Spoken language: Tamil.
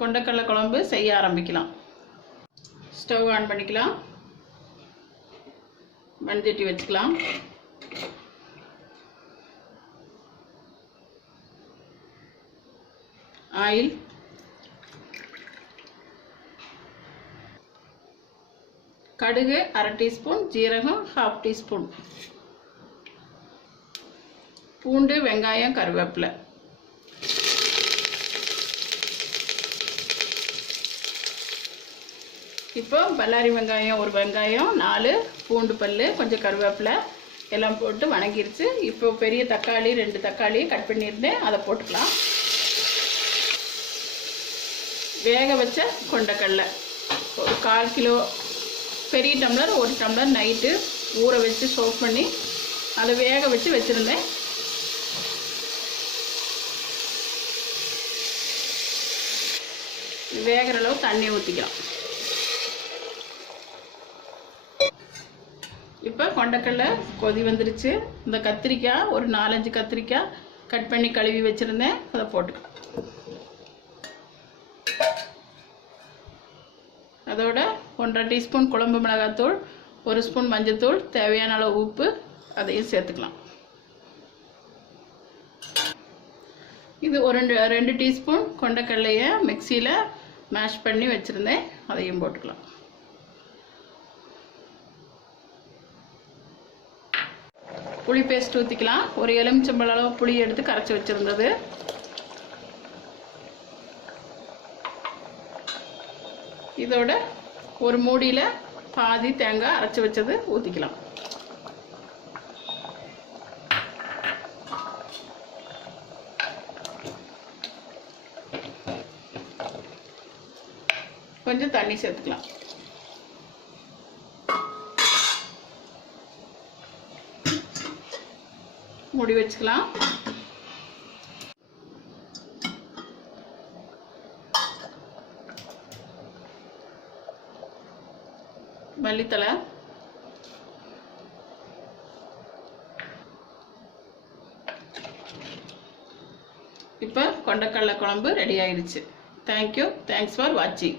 கொண்டக்கடலை குழம்பு செய்ய ஆரம்பிக்கலாம். ஸ்டவ் ஆன் பண்ணிக்கலாம். மண்சட்டி வச்சுக்கலாம். ஆயில். கடுகு அரை டீஸ்பூன் ஜீரகம் ஹாஃப் டீஸ்பூன். பூண்டு வெங்காயம் கருவேப்பிலை. இப்போ பல்லாரி வெங்காயம் ஒரு வெங்காயம் நாலு பூண்டு பல் கொஞ்சம் கருவேப்பிலை எல்லாம் போட்டு வணங்கிருச்சு. இப்போ பெரிய தக்காளி ரெண்டு தக்காளி கட் பண்ணியிருந்தேன். அதை போட்டுக்கலாம். வேக வச்ச கொண்டக்கடலை. ஒரு கால் கிலோ பெரிய டம்ளர் ஒரு டம்ளர் நைட்டு ஊற வச்சு சோப் பண்ணி அதை வேக வச்சு வச்சுருந்தேன். வேகிற அளவு தண்ணி ஊற்றிக்கலாம் இப்போ கொண்டக்கடலை கொதி வந்துருச்சு. இந்த கத்திரிக்காய் ஒரு நாலஞ்சு கத்திரிக்காய் கட் பண்ணி கழுவி வச்சுருந்தேன். அதை போட்டுக்கலாம். அதோட ஒன்றரை டீஸ்பூன் குழம்பு மிளகாத்தூள் ஒரு ஸ்பூன் மஞ்சத்தூள் தேவையான அளவு உப்பு அதையும் சேர்த்துக்கலாம். இது ஒரு ரெண்டு ரெண்டு டீஸ்பூன் கொண்டக்கடலையை மிக்சியில் மேஷ் பண்ணி வச்சுருந்தேன். அதையும் போட்டுக்கலாம். புளி பேஸ்ட் ஊற்றிக்கலாம் ஒரு எலுமிச்சம்பழ அளவு புளி எடுத்து கரைச்சி வச்சுருந்தது. இதோட ஒரு மூடியில் பாதி தேங்காய் அரைச்சி வச்சது ஊற்றிக்கலாம் கொஞ்சம் தண்ணி சேர்த்துக்கலாம். மூடி வச்சுக்கலாம். மல்லித்தலை இப்போ கொண்டக்கடலை குழம்பு ரெடி ஆயிடுச்சு. தேங்க்யூ தேங்க்ஸ் ஃபார் வாட்சிங்